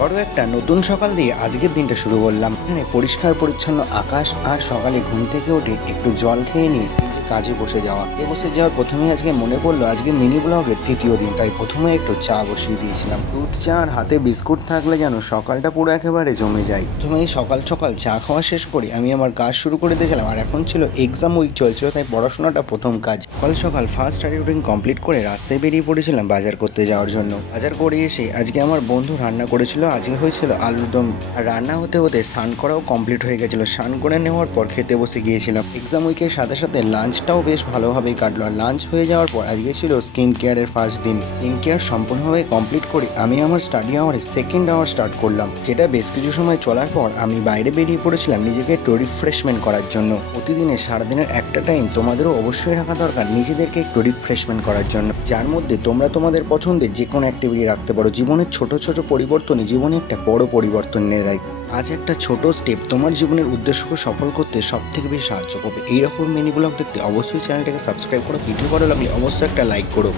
আবারও একটা নতুন সকাল দিয়ে আজকের দিনটা শুরু করলাম। এখানে পরিষ্কার পরিচ্ছন্ন আকাশ আর সকালে ঘুম থেকে উঠে একটু জল খেয়ে নিয়ে এই যে কাজে বসে যাওয়ার প্রথমেই আজকে মনে পড়লো আজকে মিনি ব্লগের তৃতীয় দিন, তাই প্রথমে একটু চা বসিয়ে দিয়েছিলাম। দুধ চা আর হাতে বিস্কুট থাকলে যেন সকালটা পুরো একেবারে জমে যায়। প্রথমেই সকাল সকাল চা খাওয়া শেষ করে আমি আমার কাজ শুরু করে দিয়েছিলাম, আর এখন ছিল এক্সাম উইক চলছিল, তাই পড়াশোনাটা প্রথম কাজ। সকাল সকাল ফার্স্ট স্টাডি রুটিন কমপ্লিট করে রাস্তায় বেরিয়ে পড়েছিলাম বাজার করতে যাওয়ার জন্য। বাজার করে এসে আজকে আমার বন্ধু রান্না করেছিল, আজকে হয়েছিল আলুর দম। আর রান্না হতে হতে স্নান করাও কমপ্লিট হয়ে গেছিলো। স্নান করে নেওয়ার পর খেতে বসে গিয়েছিলাম। এক্সাম উইকের সাথে সাথে লাঞ্চটাও বেশ ভালোভাবেই কাটলো। আর লাঞ্চ হয়ে যাওয়ার পর আজকে ছিল স্কিন কেয়ারের ফার্স্ট দিন। স্কিন কেয়ার সম্পূর্ণভাবে কমপ্লিট করে আমি আমার স্টাডি আওয়ারে সেকেন্ড আওয়ার স্টার্ট করলাম, যেটা বেশ কিছু সময় চলার পর আমি বাইরে বেরিয়ে পড়েছিলাম নিজেকে একটু রিফ্রেশমেন্ট করার জন্য। প্রতিদিনের সারাদিনের একটা টাইম তোমাদেরও অবশ্যই রাখা দরকার নিজেদেরকে একটু রিফ্রেশমেন্ট করার জন্য, যার মধ্যে তোমরা তোমাদের পছন্দের যে কোনো অ্যাক্টিভিটি রাখতে পারো। জীবনের ছোট ছোট পরিবর্তনই জীবনে একটা বড় পরিবর্তন নিয়ে দেয়। আজ একটা ছোট স্টেপ তোমার জীবনের উদ্দেশ্যকে সফল করতে সব থেকে বেশি সাহায্য করবে। এইরকম মিনি ব্লগ দেখতে অবশ্যই চ্যানেলটাকে সাবস্ক্রাইব করো। ভিডিও ভালো লাগলে অবশ্যই একটা লাইক করো।